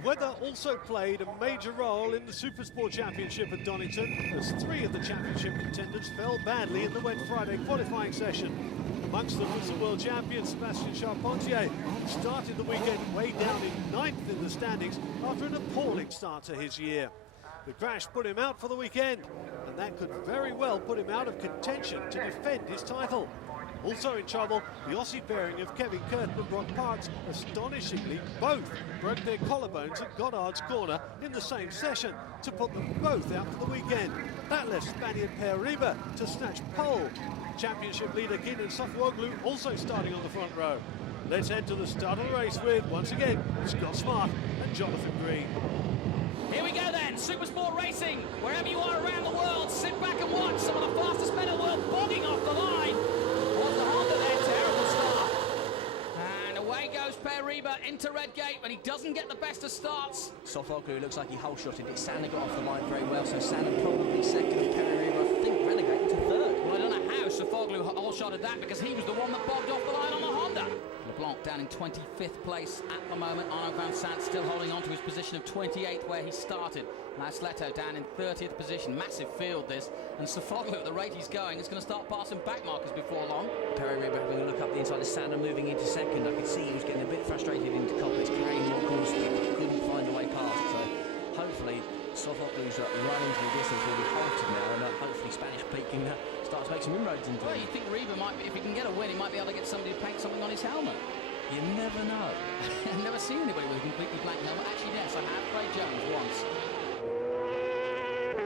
The weather also played a major role in the Supersport Championship at Donington, as 3 of the championship contenders fell badly in the wet Friday qualifying session. Amongst them was the world champion Sébastien Charpentier, who started the weekend way down in 9th in the standings after an appalling start to his year. The crash put him out for the weekend, and that could very well put him out of contention to defend his title. Also in trouble, the Aussie pairing of Kevin Curtin and Brock Parks astonishingly both broke their collarbones at Goddard's corner in the same session to put them both out for the weekend. That left Spaniard Pereira to snatch pole. Championship leader Kenan Sofuoglu also starting on the front row. Let's head to the start of the race with, once again, Scott Smart and Jonathan Green. Here we go then, Supersport racing. Wherever you are around the world, sit back and watch some of the fastest men in the world bogging off the line. Was the Honda there, terrible start. And away goes Pereira into Redgate, but he doesn't get the best of starts. Sofuoglu looks like he hole-shotted it. Sander got off the line very well, so Sander probably second and Pereira, I think, relegated to third. Well, I don't know how Sofuoglu hole-shotted that, because he was the one that bogged off the line on the Honda. LeBlanc down in 25th place at the moment. Arno van Sant still holding on to his position of 28th where he started. Nice Leto down in 30th position. Massive field this. And Sofuoglu, at the rate he's going, is going to start passing back markers before long. Pereira having a look up the inside of Sander, moving into second. I could see he was getting a bit frustrated into Coppers, carrying more course, couldn't find a way past. So hopefully Sofuoglu's run into the distance will be halted now, and hopefully Spanish Pete can start to make some inroads into Well, him. you think Reba might be, if he can get a win, he might be able to get somebody to paint something on his helmet. You never know. I've never seen anybody with a completely blank helmet. Actually, yes, I have. Craig Jones once.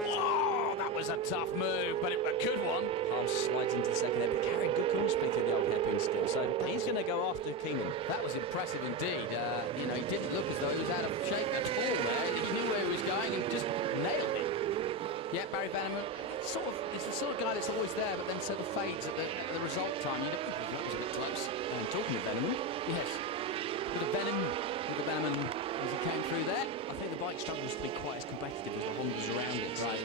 Whoa, that was a tough move, but a good one. Harms slides into the second there, but carried good corner speed through the old hairpin still. So he's going to go after Kenan. That was impressive indeed. You know, he didn't look as though he was out of shape at all there. He knew where he was going and just nailed it. Yeah, Barry Bannerman, he's the sort of guy that's always there, but then sort of fades at the result time. You know, that was a bit close. And talking of Bannerman, yes, with the Bannerman as he came through there. I think the bike struggles to be quite as competitive as the Hondas around it. Right,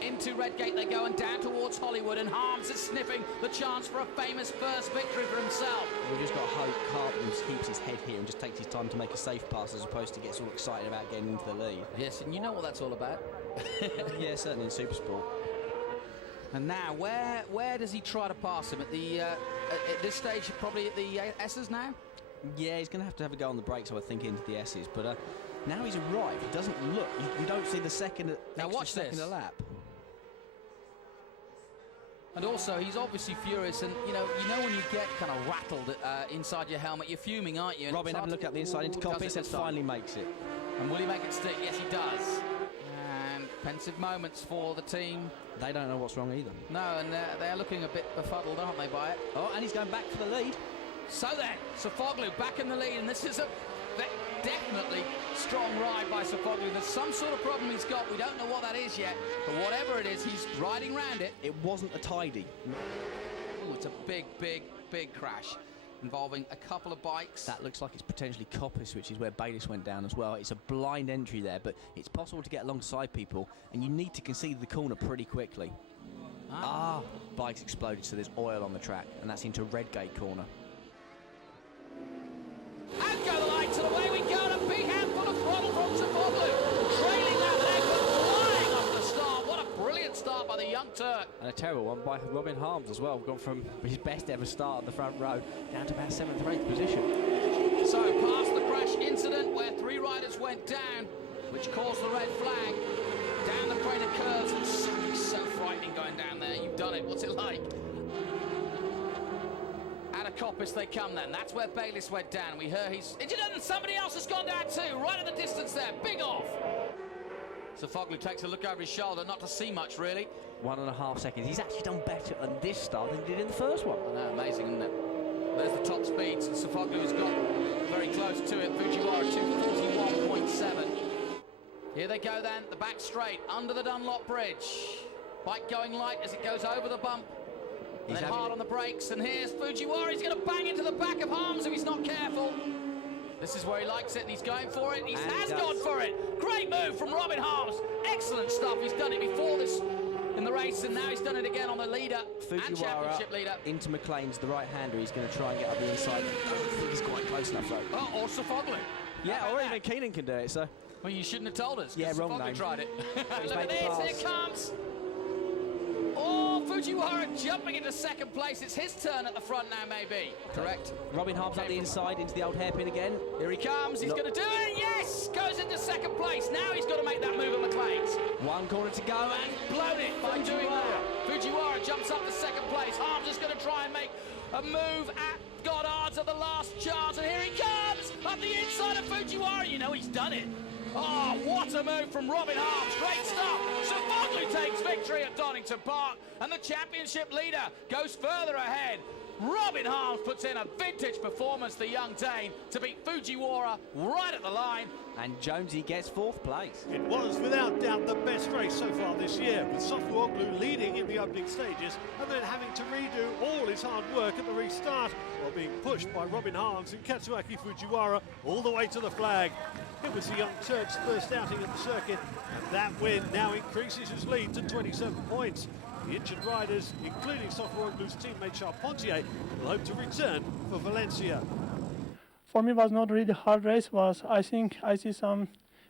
into Redgate they go and down towards Hollywood, and Harms is sniffing the chance for a famous first victory for himself. We've just got to hope Carpenter keeps his head here and just takes his time to make a safe pass as opposed to get all excited about getting into the lead. Yes, and you know what that's all about. Yeah, certainly in Supersport. And now, where does he try to pass him? At the at this stage, probably at the S's now? Yeah, he's going to have a go on the brakes, I think, into the S's. But now he's arrived. It doesn't look. You don't see the second. Now watch second this. a lap. And also, he's obviously furious, and you know when you get kind of rattled inside your helmet, you're fuming, aren't you? And Robin, have a look up the inside into Coppis and finally makes it. And will he make it stick? Yes, he does. And pensive moments for the team. They don't know what's wrong either. No, and they're looking a bit befuddled, aren't they, by it? Oh, and he's going back for the lead. So then, Sofuoglu back in the lead, and this is a definitely strong ride by Sofuoglu. There's some sort of problem he's got. We don't know what that is yet, but whatever it is, he's riding round it. It wasn't a tidy. Oh, it's a big crash involving a couple of bikes. That looks like it's potentially Coppis, which is where Bayliss went down as well. It's a blind entry there, but it's possible to get alongside people, and you need to concede the corner pretty quickly. Bike's exploded, so there's oil on the track, and that's into Redgate corner. Out go the lights, and away we go, and a big handful of throttle from Sofuoglu. Trailing that leg, but flying off the start. What a brilliant start by the young Turk. And a terrible one by Robin Harms as well. Gone from his best ever start on the front row down to about 7th or 8th position. So past the crash incident where 3 riders went down, which caused the red flag, down the Crater curves. It's so frightening going down there. You've done it. What's it like? Out of Coppis they come then. That's where Bayliss went down. We heard he's injured, and somebody else has gone down too, right at the distance there. Big off. Sofuoglu takes a look over his shoulder, not to see much really. 1.5 seconds. He's actually done better on this start than he did in the first one. I know, amazing, isn't it? There's the top speeds, and Sofuoglu has got very close to it. Fujiwara 241.7. Here they go then, the back straight, under the Dunlop Bridge. Bike going light as it goes over the bump. And then hard on the brakes, and here's Fujiwara. He's going to bang into the back of Harms if he's not careful. This is where he likes it, and he's going for it. He has gone for it. Great move from Robin Harms. Excellent stuff. He's done it before this in the race, and now he's done it again on the leader and championship leader. Into McLean's, the right-hander. He's going to try and get up the inside. I don't think he's quite close enough, though. Oh, or Sofuoglu. Yeah, How or about even Keenan can do it, so... Well, you shouldn't have told us. Yeah, wrong Sofoglu name. tried it. He's Look at made the this, pass. here comes. Oh, Fujiwara jumping into second place. It's his turn at the front now, maybe. Correct. Robin Harms up the inside into the old hairpin again. Here he comes. He's Look. going to do it. Yes! Goes into second place. Now he's got to make that move on McLean's. One corner to go, and Blown it by doing that. Fujiwara jumps up to second place. Harms is going to try and make a move at Goddard's at the last chance. And here he comes up the inside of Fujiwara. You know he's done it. Oh, what a move from Robin Harms. Great stuff. Sofoglu takes victory at Donington Park, and the championship leader goes further ahead. Robin Harms puts in a vintage performance, the young Dane, to beat Fujiwara right at the line. And Jonesy gets fourth place. It was without doubt the best race so far this year, with Sofoglu leading in the opening stages and then having to redo all his hard work at the restart while being pushed by Robin Harms and Katsuaki Fujiwara all the way to the flag. It was the young Turk's first outing at the circuit, and that win now increases his lead to 27 points. The injured riders, including Sofoglu's teammate Charpentier, will hope to return for Valencia. For me, was not really hard race. I think I see some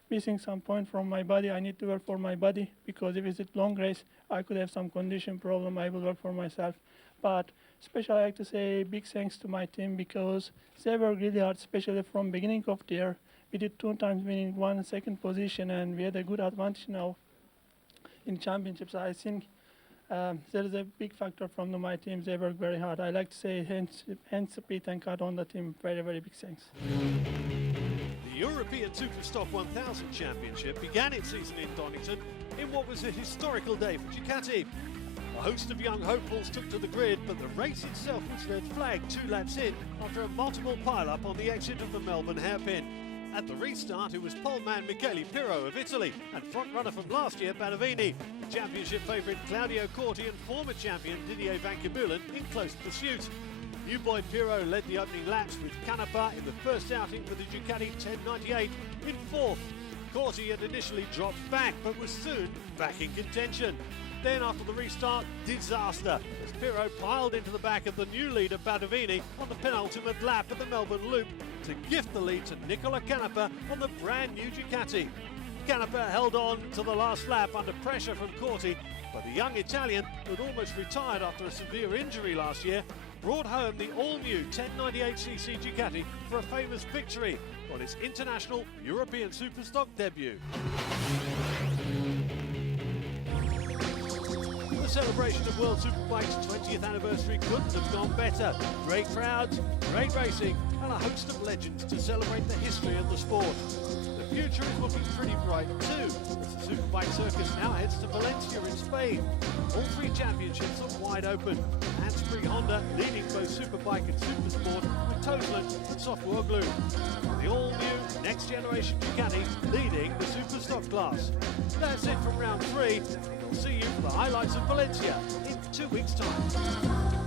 missing some point from my body. I need to work for my body, because if it's a long race, I could have some condition problem. I will work for myself. But especially I like to say big thanks to my team, because they worked really hard, especially from beginning of the year. We did 2 times winning 1 second position, and we had a good advantage now in championships. I think there is a big factor from my team. They work very hard. I like to say hands Pete and Kat on the team. Very, very big thanks. The European Superstock 1000 Championship began its season in Donington in what was a historical day for Ducati. A host of young hopefuls took to the grid, but the race itself was red flagged 2 laps in after a multiple pile-up on the exit of the Melbourne hairpin. At the restart, it was pole man Michele Pirro of Italy and front-runner from last year, Badavini. Championship favourite Claudio Corti and former champion Didier Van Kebulen in close pursuit. New boy Pirro led the opening laps with Canepa in the first outing for the Ducati 1098 in 4th. Corti had initially dropped back, but was soon back in contention. Then after the restart, disaster, as Pirro piled into the back of the new leader Badavini on the penultimate lap at the Melbourne Loop to gift the lead to Nicola Canepa on the brand new Ducati. Canepa held on to the last lap under pressure from Corti, but the young Italian, who had almost retired after a severe injury last year, brought home the all-new 1098cc Ducati for a famous victory on his international European Superstock debut. The celebration of World Superbike's 20th anniversary couldn't have gone better. Great crowds, great racing, and a host of legends to celebrate the history of the sport. The future is looking pretty bright too, as the Superbike circus now heads to Valencia in Spain. All 3 championships are wide open. Hands-free Honda leading both Superbike and Supersport with Toseland and Sofoglu. The all-new next-generation Ducati leading the Superstock class. That's it from round 3. We'll see you for the highlights of Valencia in 2 weeks' time.